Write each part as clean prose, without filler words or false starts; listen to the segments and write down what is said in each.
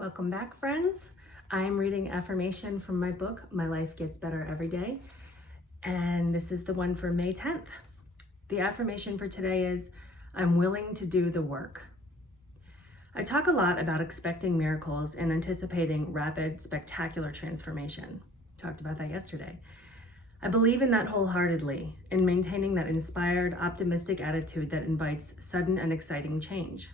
Welcome back, friends. I'm reading affirmation from my book, My Life Gets Better Every Day. And this is the one for May 10th. The affirmation for today is, I'm willing to do the work. I talk a lot about expecting miracles and anticipating rapid, spectacular transformation. Talked about that yesterday. I believe in that wholeheartedly, in maintaining that inspired, optimistic attitude that invites sudden and exciting change.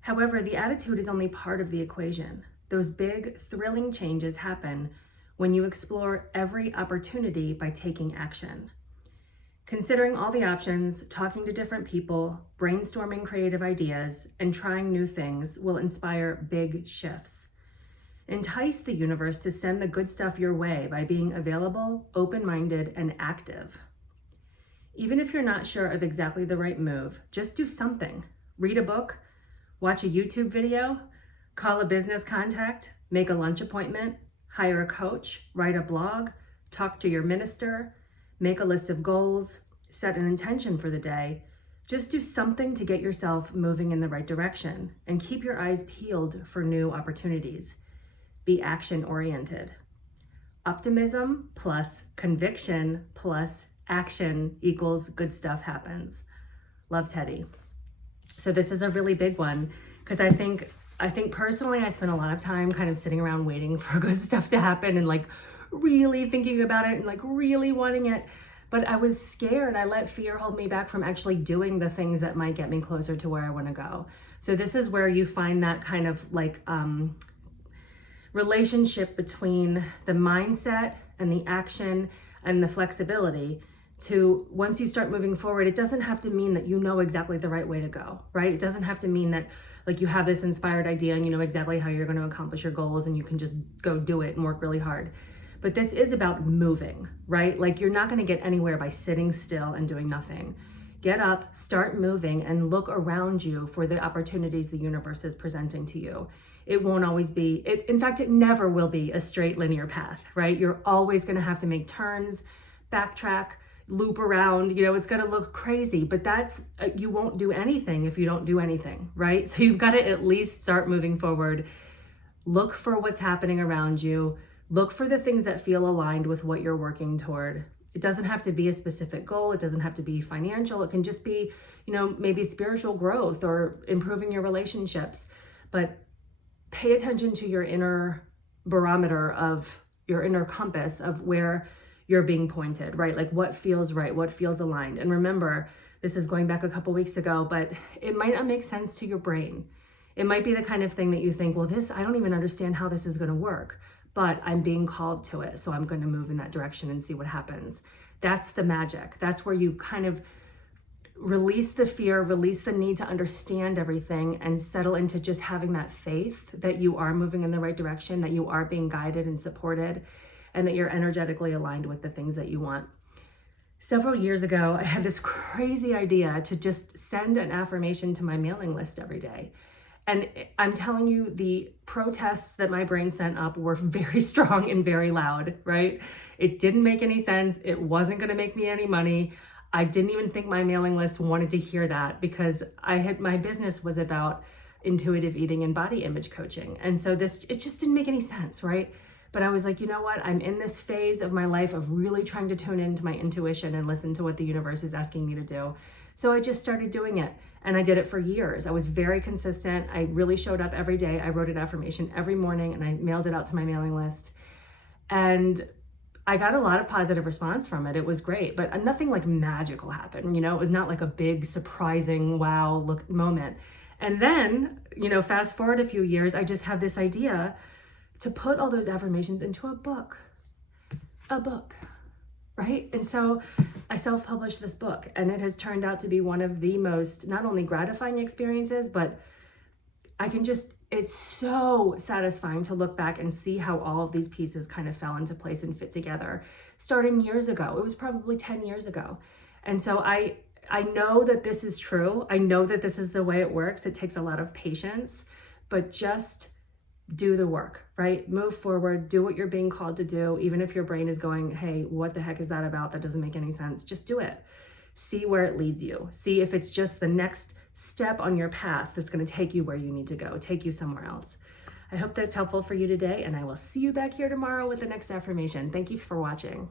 However, the attitude is only part of the equation. Those big, thrilling changes happen when you explore every opportunity by taking action. Considering all the options, talking to different people, brainstorming creative ideas, and trying new things will inspire big shifts. Entice the universe to send the good stuff your way by being available, open-minded, and active. Even if you're not sure of exactly the right move, just do something. Read a book, watch a YouTube video, call a business contact, make a lunch appointment, hire a coach, write a blog, talk to your minister, make a list of goals, set an intention for the day. Just do something to get yourself moving in the right direction and keep your eyes peeled for new opportunities. Be action-oriented. Optimism plus conviction plus action equals good stuff happens. Love, Teddy. So this is a really big one because I think personally I spend a lot of time kind of sitting around waiting for good stuff to happen and like really thinking about it and like really wanting it. But I was scared. I let fear hold me back from actually doing the things that might get me closer to where I want to go. So this is where you find that kind of like relationship between the mindset and the action and the flexibility to once you start moving forward, it doesn't have to mean that you know exactly the right way to go, right? It doesn't have to mean that like you have this inspired idea and you know exactly how you're going to accomplish your goals and you can just go do it and work really hard. But this is about moving, right? Like you're not going to get anywhere by sitting still and doing nothing. Get up, start moving, and look around you for the opportunities the universe is presenting to you. It won't always be, in fact, it never will be a straight linear path, right? You're always going to have to make turns, backtrack, loop around, it's going to look crazy, but that's, you won't do anything if you don't do anything, right? So you've got to at least start moving forward. Look for what's happening around you. Look for the things that feel aligned with what you're working toward. It doesn't have to be a specific goal. It doesn't have to be financial. It can just be, maybe spiritual growth or improving your relationships, but pay attention to your inner barometer of your inner compass of where you're being pointed, right? Like what feels right, what feels aligned. And remember, this is going back a couple weeks ago, but it might not make sense to your brain. It might be the kind of thing that you think, well, I don't even understand how this is going to work, but I'm being called to it. So I'm going to move in that direction and see what happens. That's the magic. That's where you kind of release the fear, release the need to understand everything, and settle into just having that faith that you are moving in the right direction, that you are being guided and supported, and that you're energetically aligned with the things that you want. Several years ago, I had this crazy idea to just send an affirmation to my mailing list every day. And I'm telling you, the protests that my brain sent up were very strong and very loud, right? It didn't make any sense. It wasn't going to make me any money. I didn't even think my mailing list wanted to hear that because my business was about intuitive eating and body image coaching. And so it just didn't make any sense, right? But I was like, you know what? I'm in this phase of my life of really trying to tune into my intuition and listen to what the universe is asking me to do. So I just started doing it, and I did it for years. I was very consistent. I really showed up every day. I wrote an affirmation every morning and I mailed it out to my mailing list. And I got a lot of positive response from it. It was great, but nothing like magical happened. It was not like a big surprising wow look moment. And then, fast forward a few years, I just have this idea to put all those affirmations into a book, right? And so I self-published this book, and it has turned out to be one of the most not only gratifying experiences, but it's so satisfying to look back and see how all of these pieces kind of fell into place and fit together starting years ago. It was probably 10 years ago. And so I know that this is true. I know that this is the way it works. It takes a lot of patience, but just do the work, right? Move forward, do what you're being called to do. Even if your brain is going, hey, what the heck is that about? That doesn't make any sense. Just do it. See where it leads you. See if it's just the next step on your path that's going to take you where you need to go, take you somewhere else. I hope that's helpful for you today, and I will see you back here tomorrow with the next affirmation. Thank you for watching.